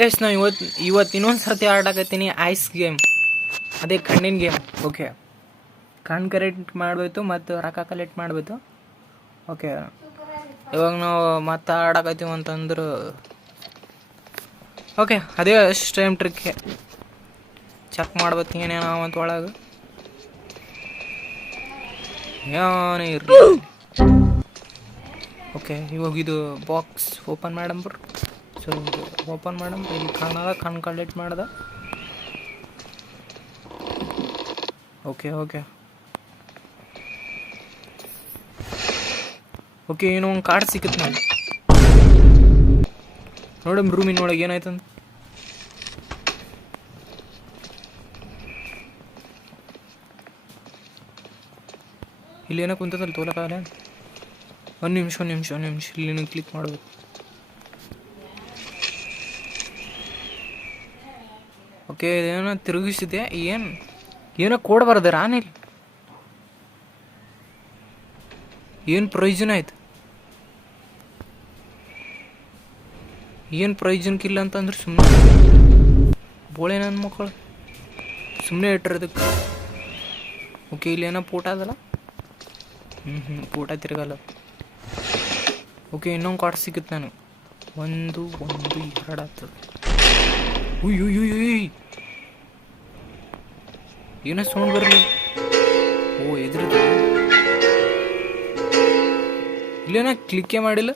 Guys ನಾವು ಇವತ್ತು ಇನ್ನೊಂದು ಸರ್ತಿ ಆಡಕತ್ತೀನಿ ಐಸ್ ಗೇಮ್, ಅದೇ ಕಣ್ಣಿನ ಗೇಮ್. ಓಕೆ, ಕಣ್ಣು ಕಲೆಕ್ಟ್ ಮಾಡಬೇಕು ಮತ್ತು ರೊಕ್ಕ ಕಲೆಕ್ಟ್ ಮಾಡಬೇಕು. ಓಕೆ, ಇವಾಗ ನಾವು ಮತ್ತೆ ಆಡಕತ್ತೀವಿ ಅಂತಂದ್ರೆ ಓಕೆ ಅದೇ ಸೇಮ್ ಟ್ರಿಕ್ಕೆ ಚೆಕ್ ಮಾಡ್ಬೇಕು ಏನೇನು ಅಂತ ಒಳಗೆ ಏನೇ ಇರಲಿ. ಓಕೆ, ಇವಾಗ ಇದು ಬಾಕ್ಸ್ ಓಪನ್ ಮಾಡಂಬ್ರಿ. ಸೊ ಓಪನ್ ಮಾಡಂಬ್ರಿ, ಇಲ್ಲಿ ಕಾಣದ ಕಣ್ಣು ಕಲೆಕ್ಟ್ ಮಾಡ್ದ. ಓಕೆ ಓಕೆ ಓಕೆ ಏನೋ ಒಂದು ಕಾರ್ಡ್ ಸಿಕ್ಕತ್ ನಾನು ನೋಡಮ್ ರೂಮಿನೊಳಗೆ ಏನಾಯ್ತಂತ. ಇಲ್ಲಿ ಏನೋ ಕುಂತದಲ್ಲಿ ತೋಲಕ್ಕಾಗಲ್ಲ. ಒಂದು ನಿಮಿಷ ಇಲ್ಲಿ ಕ್ಲಿಕ್ ಮಾಡಬೇಕು. ಓಕೆ, ಏನೋ ತಿರುಗಿಸಿದೆ. ಏನೋ ಕೋಡ್ ಬರ್ದಾರ ಆನಿಲ್ಲ. ಏನು ಪ್ರಯೋಜನ ಆಯ್ತು? ಏನು ಪ್ರಯೋಜನಕ್ಕಿಲ್ಲ ಅಂತಂದ್ರೆ ಸುಮ್ಮನೆ ಬೋಳೆ ನನ್ನ ಮಕ್ಕಳು ಸುಮ್ಮನೆ ಇಟ್ಟಿರೋದಕ್ಕೆ. ಓಕೆ, ಇಲ್ಲಿ ಏನೋ ಪೋಟ ಅದಲ್ಲ. ಪೋಟ ತಿರುಗಲ್ಲ. ಓಕೆ, ಇನ್ನೊಂದು ಕಾರ್ಡ್ ಸಿಗುತ್ತೆ ನನಗೆ. ಒಂದು 2 ಆಗ್ತದೆ. ಉಯ್ ಏನೋ ಸೌಂಡ್ ಬರಲಿ. ಓ ಎದ್ರದ್ದು ಇಲ್ಲೇನ ಕ್ಲಿಕ್ಕೇ ಮಾಡಿಲ್ಲ.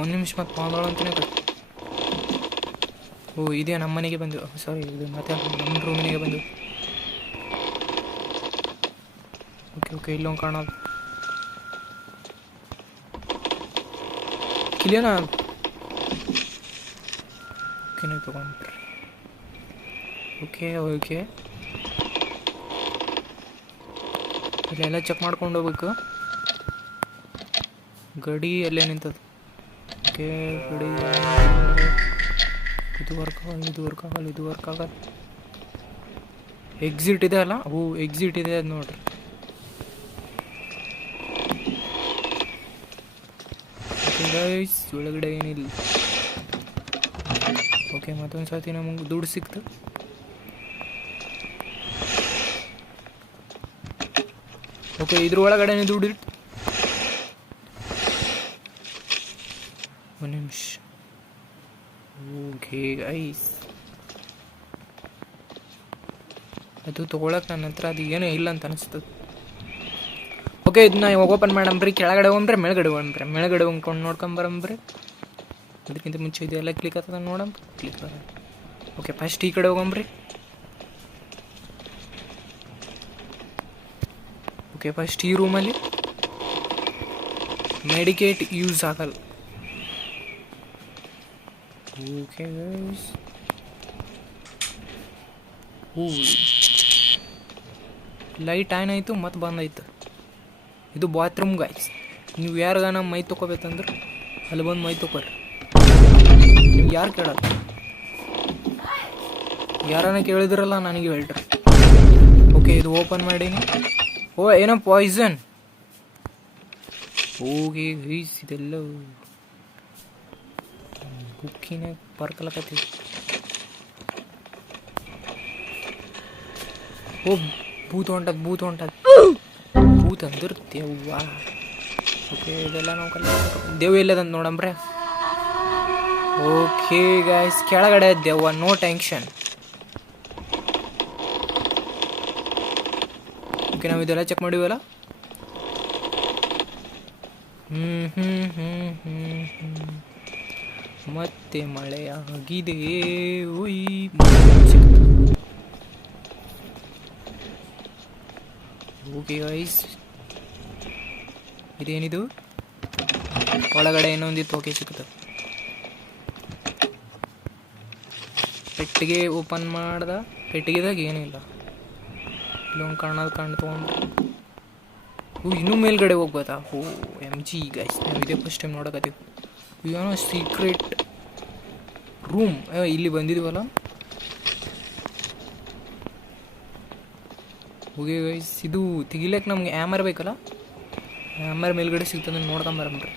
ಒಂದು ನಿಮಿಷ ಮತ್ತೆ ಮಾತಾಡೋ ಅಂತಾನೆ. ಓ ಇದೇ ನಮ್ಮ ಮನೆಗೆ ಬಂದು, ಸಾರಿ ಇದು ಮತ್ತೆ ನಮ್ಮ ರೂಮಿನಿಗೆ ಬಂದು. ಓಕೆ ಇಲ್ಲೊಂದು ಕಾಣೋದು ಕಿಲಿಯನ. ಓಕೆನೇ ತಗೊಂಡ್ರಿ. ಓಕೆ ಇಲ್ಲೆಲ್ಲ ಚೆಕ್ ಮಾಡ್ಕೊಂಡು ಹೋಗ್ಬೇಕು. ಗಡಿ ಅಲ್ಲೇ ನಿಂತದ್ದು. ಓಕೆ, ಗಡಿ ಇದು ವರ್ಕ್ ಆಗಲ್ಲ. ಎಕ್ಸಿಟ್ ಇದೆ ಅಲ್ಲ? ಓ ಎಕ್ಸಿಟ್ ಇದೆ, ಅದು ನೋಡ್ರಿ. ಗೈಸ್ ಒಳಗಡೆ ಏನಿಲ್ಲ. ಓಕೆ, ಮತ್ತೊಂದು ಸರ್ತಿ ನಮಗೆ ದುಡ್ಡು ಸಿಕ್ತು. ಓಕೆ, ಇದ್ರ ಒಳಗಡೆ ದುಡ್ಡು ಇಟ್ಟು. ಒಂದು ನಿಮಿಷ. ಓಕೆ ಗೈಸ್, ಅದು ತೊಗೊಳಕ್ಕೆ ನನ್ನ ಹತ್ರ ಅದು ಏನೂ ಇಲ್ಲ ಅಂತ ಅನಿಸ್ತದೆ. ಓಕೆ, ಇದನ್ನ ಇವಾಗ ಓಪನ್ ಮಾಡಂಬ್ರಿ. ಕೆಳಗಡೆ ಹೋಗ್ರಿ, ಮೇಲ್ಗಡೆ ಹೋಗ್ಕೊಂಡು ನೋಡ್ಕೊಂಬರಂಬ್ರಿ. ಅದಕ್ಕಿಂತ ಮುಂಚೆ ಇದೆಲ್ಲ ಕ್ಲಿಕ್ ಆಗ್ತದೆ ಕ್ಲಿಕ್ ಆಗ. ಓಕೆ, ಫಸ್ಟ್ ಈ ಕಡೆ ಹೋಗಂಬ್ರಿ. ಓಕೆ, ಫಸ್ಟ್ ಈ ರೂಮಲ್ಲಿ ಮೆಡಿಕೇಟ್ ಯೂಸ್ ಆಗಲ್ಲ. ಓಕೆ ಗೈಸ್, ಲೈಟ್ ಆನ್ ಆಯಿತು ಮತ್ತೆ ಬಂದಾಯ್ತು. ಇದು ಬಾತ್ರೂಮ್ ಗೈಸ್. ನೀವು ಯಾರಿಗಾನ ಮೈ ತೊಗೋಬೇಕಂದ್ರೆ ಅಲ್ಲಿ ಬಂದು ಮೈ ತೊಗೊರಿ. ನಿಮ್ಗೆ ಯಾರು ಕೇಳಲ್ಲ. ಯಾರನ್ನ ಕೇಳಿದ್ರಲ್ಲ ನನಗೆ ಹೇಳ್ರಿ. ಓಕೆ, ಇದು ಓಪನ್ ಮಾಡೀನಿ. ಓ ಏನೋ ಪಾಯ್ಸನ್. ಹೋಗಿ ಗೈಸ್, ಇದೆಲ್ಲ ಬುಕ್ಕಿನ ಬರ್ಕಲಕತ್ತೀವಿ. ಓ ಭೂತ ಹೊಂಟದ ಭೂತ ಅಂದ್ರೆ ದೇವ್ವ. ಓಕೆ, ಇದೆಲ್ಲ ನಾವು ದೇವ್ ಎಲ್ಲದಂತ ನೋಡಂಬ್ರೆ. ಓಕೆ ಗೈಸ್, ಕೆಳಗಡೆ ದೆವ್ವ, ನೋ ಟೆನ್ಷನ್. ಓಕೆ, ನಾವು ಇದೆಲ್ಲ ಚೆಕ್ ಮಾಡಿವಲ್ಲ. ಮತ್ತೆ ಮಳೆ ಆಗಿದೆ. ಓಕೆ ಗೈಸ್, ಇದೇನಿದು? ಒಳಗಡೆ ಇನ್ನೊಂದಿತ್ತು. ಓಕೆ, ಸಿಕ್ತು. ಪೆಟ್ಟಿಗೆ ಓಪನ್ ಮಾಡ್ದ. ಪೆಟ್ಟಿಗೆದಾಗ ಏನಿಲ್ಲ. ಇಲ್ಲೊಂದು ಕಣ್ಣು ತೊಗೊಂಡ್ರೆ. ಇನ್ನೂ ಮೇಲ್ಗಡೆ ಹೋಗ್ಬೋದಾ? ಓ MG ಗೈಸ್, ನಾವು ಇದೇ ಫಸ್ಟ್ ಟೈಮ್ ನೋಡಕತ್ತೀವಿ. ಏನೋ ಸೀಕ್ರೆಟ್ ರೂಮ್. ಇಲ್ಲಿ ಬಂದಿದ್ವಲ್ಲ. ಓಕೆ ಗೈಸ್, ಇದು ತೆಗಿಲಕ್ಕೆ ನಮ್ಗೆ ಆ್ಯಮರ್ ಬೇಕಲ್ಲ. ಆಮೇಲೆ ಮೇಲ್ಗಡೆ ಸಿಗ್ತದೆ ನೋಡ್ಕೊಂಬರಂಬ್ರಿ.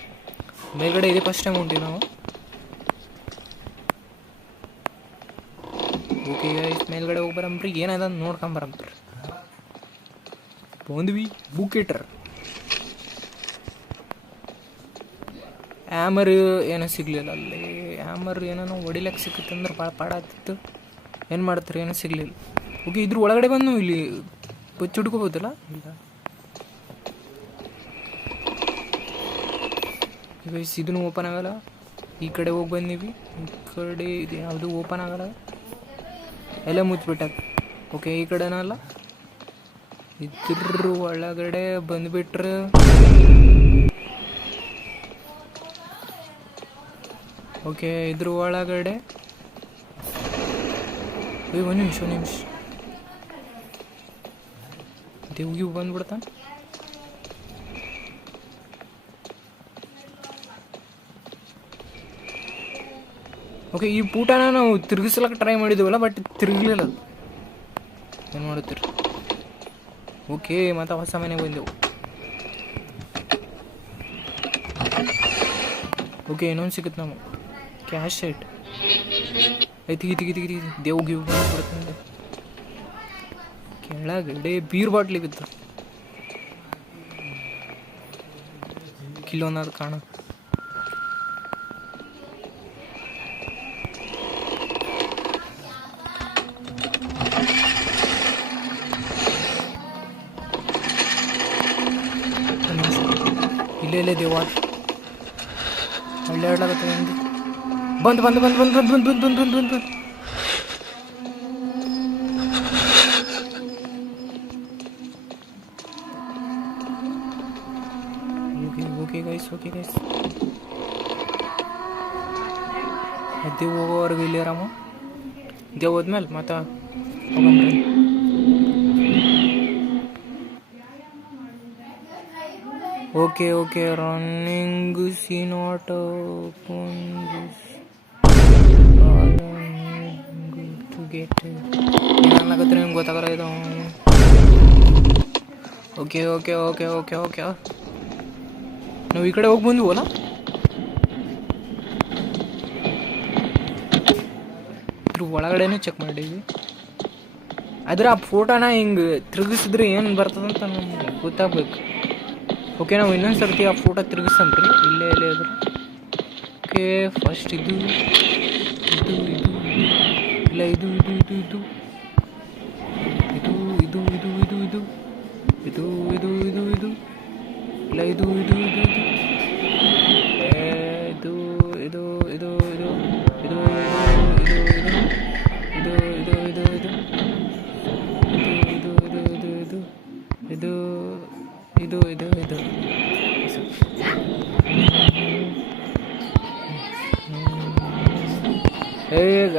ಮೇಲ್ಗಡೆ ಇದೆ ಫಸ್ಟ್ ಟೈಮ್ ಹೊಂಟಿವಿ ನಾವು. ಓಕೆ ಗೈಸ್, ಮೇಲ್ಗಡೆ ಹೋಗಿ ಬರಂಬ್ರಿ. ಏನದ ನೋಡ್ಕೊಂಬರಂಬ್ರಿ. ಬಂದ್ವಿ. ಬುಕ್ ಹ್ಯಾಮರ್ ಏನೋ ಸಿಗಲಿಲ್ಲ ಅಲ್ಲಿ. ಹ್ಯಾಮರ್ ಏನೋ ಹೊಡಿಲಕ್ಕೆ ಸಿಕ್ಕತ್ತಂದ್ರೆ ಭಾಳ ಪಾಡಾತಿತ್ತು. ಏನು ಮಾಡ್ತಾರೆ ಏನೋ ಸಿಗಲಿಲ್ಲ. ಓಕೆ, ಇದ್ರ ಒಳಗಡೆ ಬಂದು ಇಲ್ಲಿ ಬಚ್ಚಿ ಹುಡ್ಕೋಬೋದಲ್ಲ. ಇಲ್ಲ ಗೈಸ್, ಇದನ್ನು ಓಪನ್ ಆಗಲ್ಲ. ಈ ಕಡೆ ಹೋಗಿ ಬಂದೀವಿ. ಈ ಕಡೆ ಇದು ಯಾವುದು ಓಪನ್ ಆಗಲ್ಲ, ಎಲ್ಲ ಮುಚ್ಚಿಬಿಟ್ಟಾಗ. ಓಕೆ, ಈ ಕಡೆನಲ್ಲ, ಇದ್ರ ಒಳಗಡೆ ಬಂದುಬಿಟ್ರೆ ಓಕೆ. ಇದ್ರ ಒಳಗಡೆ ಒಂದು ನಿಮಿಷ ದೇವ್ಗಿವು ಬಂದ್ಬಿಡ್ತಾನೆ. ಓಕೆ, ಈ ಪೂಟನ ನಾವು ತಿರುಗಿಸ್ಲಕ್ಕೆ ಟ್ರೈ ಮಾಡಿದ್ದೀವಲ್ಲ, ಬಟ್ ತಿರುಗಲಿಲ್ಲ ಅದು. ಏನು ಮಾಡುತ್ತೀರಿ? ಓಕೆ, ಮತ್ತೆ ಹೊಸ ಮನೆಗೆ ಬಂದೆವು. ಓಕೆ, ಇನ್ನೊಂದು ಸಿಗುತ್ತೆ ನಾವು ಕ್ಯಾಶ್ ಸೈಟ್. ತೆಗಿ ದೇವ್ ಗಿವ್ ಬಂದ್ಬಿಡ್ತಂದೆ. ಕೆಳಗಡೆ ಬೀರ್ ಬಾಟ್ಲಿ ಬಿತ್ತು. ಕಿಲೋನಾದ್ರು ಕಾಣ. ಇಲ್ಲೇ ದೇವ ಹಳ್ಳಿ ಆಡ್ಲಾಗತ್ತೆ. ಬಂದು ಓಕೆ ಗೈಸ್. ದೇವ್ ಹೋಗೋವರೆಗೂ ಇಲ್ಲಿ ಆರಾಮ. ದೇವ್ ಹೋದ್ಮೇಲೆ ಮತ್ತೆ ಹೋಗಂಬ್ರಿ. Okay, running see not to get ಏನಾಗತ್ತೆ ನಿಮ್ಗೆ ಗೊತ್ತಾಗಲ್ಲ ಇದು. ಓಕೆ. ನಾವು ಈ ಕಡೆ ಹೋಗಿ ಬಂದ್ವಲ್ಲ. ಇದ್ರ ಒಳಗಡೆನೂ ಚೆಕ್ ಮಾಡಿದ್ವಿ. ಆದ್ರೆ ಆ ಫೋಟೋನ ಹಿಂಗೆ ತಿರುಗಿಸಿದ್ರೆ ಏನು ಬರ್ತದಂತ ನಮ್ಗೆ ಗೊತ್ತಾಗ್ಬೇಕು. ಓಕೆ, ನಾವು ಇನ್ನೊಂದು ಸರ್ತಿ ಆ ಫೋಟೋ ತಿರುಗಿಸಂಬ್ರಿ. ಇಲ್ಲೇ ಅದ್ರ. ಓಕೆ, ಫಸ್ಟ್ ಇದು ಇಲ್ಲ, ಇದು ಇಲ್ಲ, ಇದು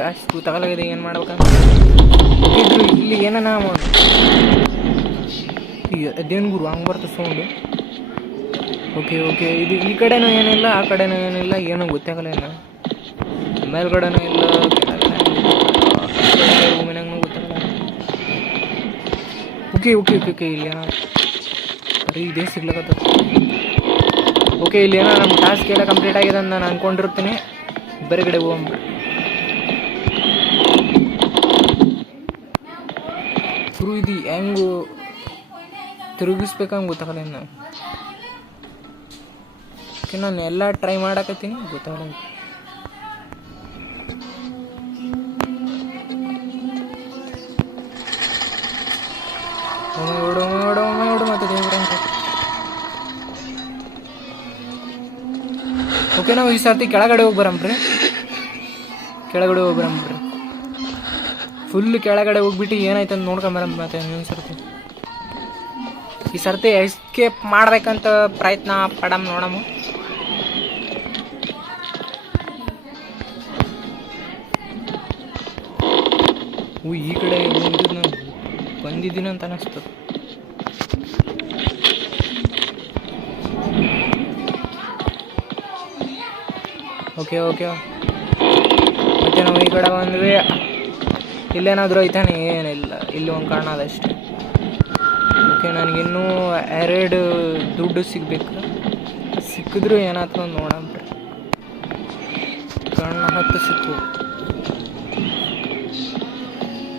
ಅಷ್ಟು ತಗಲಾಗಿದೆ. ಏನು ಮಾಡ್ಬೇಕಂತ ಇಲ್ಲಿ ಏನ ಅದೇನು ಗುರು ಹಂಗೆ ಬರ್ತದೆ ಸೌಂಡು. ಓಕೆ, ಇದು ಈ ಕಡೆನೂ ಏನಿಲ್ಲ, ಆ ಕಡೆನೂ ಏನಿಲ್ಲ, ಏನೂ ಗೊತ್ತಾಗಲ್ಲ. ಏನು ಮೇಲ್ಗಡೆನೂ ಇಲ್ಲ, ರೂಮಿನಾಗೂ ಗೊತ್ತಾಗಲ್ಲ. ಓಕೆ ಇಲ್ಲಿ ಏನೋ ಬರೀ ಇದೇ ಸಿಗ್ಲಕತ್ತ. ಓಕೆ, ಇಲ್ಲಿ ಏನೋ ನಮ್ಮ ಟಾಸ್ಕ್ ಎಲ್ಲ ಕಂಪ್ಲೀಟ್ ಆಗಿದೆ ಅಂತ ನಾನು ಅಂದ್ಕೊಂಡಿರ್ತೀನಿ. ಬೇರೆ ಕಡೆ ಹೋಗ್ಬಿಡ್ರಿ. ಇದು ಹೆಂಗು ತಿರುಗಿಸ್ಬೇಕಂಗೆ ಗೊತ್ತಾಗಲ್ಲ. ಇನ್ನು ನಾನು ಎಲ್ಲ ಟ್ರೈ ಮಾಡಕತ್ತೀನಿ, ಗೊತ್ತಾಗಲ್ಲ. ಓಡು ಮತ್ತೆ ಓಕೆ, ನಾವು ಈ ಸರ್ತಿ ಕೆಳಗಡೆ ಹೋಗಿ ಬರಂಬ್ರಿ. ಫುಲ್ ಕೆಳಗಡೆ ಹೋಗ್ಬಿಟ್ಟು ಏನಾಯ್ತು ಅಂತ ನೋಡ್ಕೊಂಬರಂ. ಮತ್ತೆ ಇನ್ನೊಂದು ಸರ್ತಿ ಈ ಸರ್ತಿ ಎಸ್ಕೇಪ್ ಮಾಡ್ಬೇಕಂತ ಪ್ರಯತ್ನ ಪಡಮ್, ನೋಡಮ್ಮ. ಈ ಕಡೆ ಬಂದಿದ್ದೀನಿ ಅಂತ ಅನಿಸ್ತದೆ. ಓಕೆ ಮತ್ತೆ ನಾವು ಈ ಕಡೆ ಬಂದ್ವಿ. ಇಲ್ಲೇನಾದರೂ ಐತಾನೆ? ಏನಿಲ್ಲ, ಇಲ್ಲಿ ಒಂದು ಕಾಣೋದಷ್ಟೇ. ಓಕೆ, ನನಗಿನ್ನೂ 2 ದುಡ್ಡು ಸಿಗ್ಬೇಕು. ಸಿಕ್ಕಿದ್ರು ಏನಾಯ್ತು ನೋಡಂಬ್ರಿ. ಕಣ್ಣು 10 ಸಿಕ್ಕು.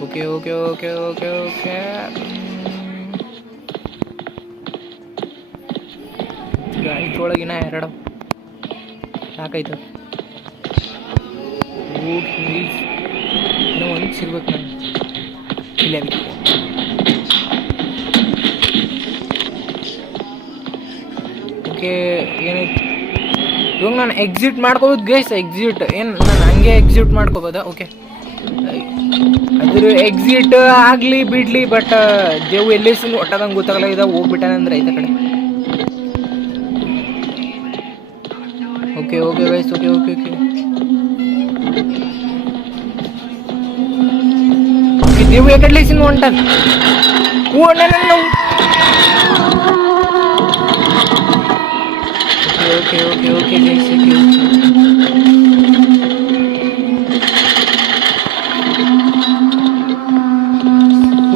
Okay okay okay okay okay ಇದ್ರೊಳಗಿನ 2 ಸಾಕಾಯ್ತು. ಇನ್ನೂ 1 ಸಿಗ್ಬೇಕು ನಾನು. ಇಲ್ಲ ಓಕೆ, ಏನಾಯ್ತು ಇವಾಗ ನಾನು ಎಕ್ಸಿಟ್ ಮಾಡ್ಕೋಬೋದು ಗೈಸ್. ಎಕ್ಸಿಟ್ ಏನು ನಾನು ಹಂಗೆ ಎಕ್ಸಿಟ್ ಮಾಡ್ಕೋಬೋದಾ? ಓಕೆ, ಅದ್ರ ಎಕ್ಸಿಟ್ ಆಗಲಿ ಬಿಡಲಿ, ಬಟ್ ದೇವ್ ಎಲ್ಲಿ ಒಟ್ಟದಂಗೆ ಗೊತ್ತಾಗಲ್ಲ. ಇದಾಗ ಹೋಗ್ಬಿಟ್ಟಾನಂದ್ರೆ ಐತೆ ಕಡೆ. Okay okay guys, okay okay okay Dev ಎಕಡ್ಲಿ ಹೊಂಟದ. ಓ ನಾನು okay okay okay guys, okay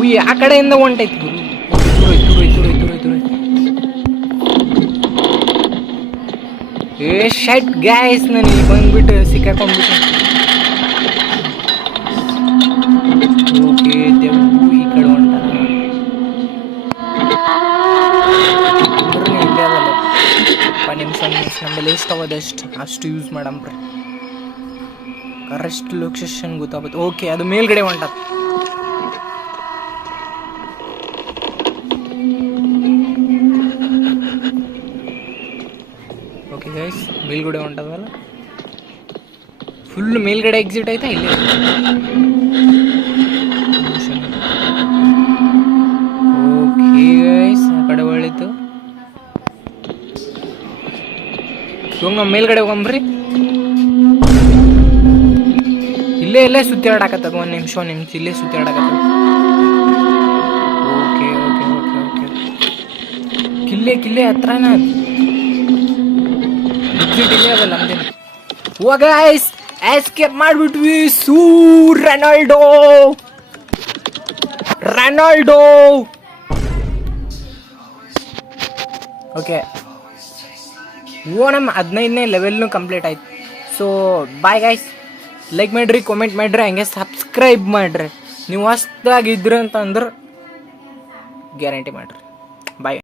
ಉಯ್ ಆ ಕಡೆಯಿಂದ ಹೊಂಟೈತಿ. ಶಟ್ ಗ್ಯಾಸ್, ನಾನು ಇಲ್ಲಿ ಬಂದ್ಬಿಟ್ಟು ಸಿಕ್ಕಾಕೊಂಡ್ಬಿಟ್ಟು. ಓಕೆ, ದೇವು ಈ ಕಡೆ ಹೊಂಟ. ಇಲ್ಲೇ ಅದಲ್ಲ ನಿಮಿಷ ನಮ್ಮಲ್ಲಿ ಎಷ್ಟು ಆಗೋದಷ್ಟು ಅಷ್ಟು ಯೂಸ್ ಮಾಡಂಬ್ರಿ. ಕರೆಕ್ಟ್ ಲೊಕೇಶನ್ ಗೊತ್ತಾಗುತ್ತೆ. ಓಕೆ, ಅದು ಮೇಲ್ಗಡೆ ಹೊಂಟದ. ಓಕೆ ಗೈಸ್, ಮೇಲ್ಗಡೆ ಹೊಂಟದಲ್ಲ, ಫುಲ್ ಮೇಲ್ಗಡೆ ಎಕ್ಸಿಟ್ ಆಯ್ತಾ ಇಲ್ಲಿ. ಓಕೆ ಗೈಸ್, ಆ ಕಡೆ ಒಳ್ಳಿತ್ತು. ಇವಾಗ ನಾವು ಮೇಲ್ಗಡೆ ಹೋಗಂಬ್ರಿ. ಇಲ್ಲೇ ಸುತ್ತಾಡಕತ್ತದ. 1 ನಿಮಿಷ ಇಲ್ಲೇ ಸುತ್ತಾಡಕತ್ತದ. ಓಕೆ ಓಕೆ ಓಕೆ ಓಕೆ ಕಿಲ್ಲೆ ಹತ್ರನ ಇಲ್ಲೇ ಅದಲ್ಲ ನಮ್ದೇನು. ಓ ಗೈಸ್, ಎಸ್ಕೇಪ್ ಮಾಡ್ಬಿಟ್ವಿ. ರೊನಾಲ್ಡೋ ಓಕೆ, ಓ ನಮ್ಮ 15ನೇ ಲೆವೆಲ್ನು ಕಂಪ್ಲೀಟ್ ಆಯ್ತು. ಸೊ ಬಾಯ್ ಗೈಸ್, ಲೈಕ್ ಮಾಡಿರಿ, ಕಾಮೆಂಟ್ ಮಾಡಿರಿ, ಹಂಗೆ ಸಬ್ಸ್ಕ್ರೈಬ್ ಮಾಡಿರಿ. ನೀವು ಹೊಸ್ದಾಗಿದ್ರಿ ಅಂತಂದ್ರೆ ಗ್ಯಾರಂಟಿ ಮಾಡಿರಿ.